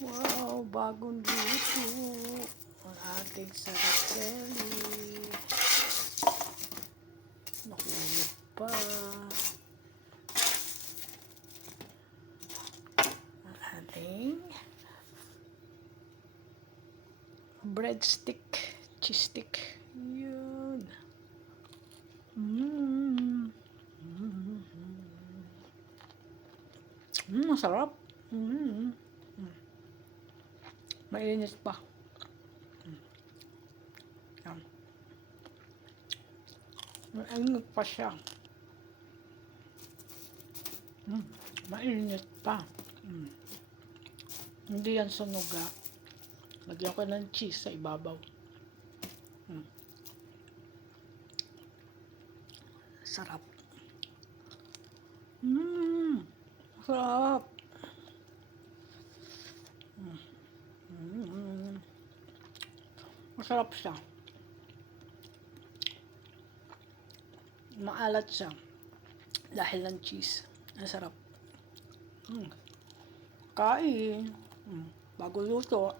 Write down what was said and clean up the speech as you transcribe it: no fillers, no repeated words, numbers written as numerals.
Wow, bagong luto ang ating sarapeli. Nakulog pa. Ang ating breadstick, cheese stick. Yun. Masarap. Mainit pa. Yan. Mainit pa siya. Mainit pa. Hindi yan sunuga. Lagyan ko ng cheese sa ibabaw. Sarap. Sarap. Masarap siya. Maalat siya. Dahil ng cheese. Ang sarap. Kain. Bago luto.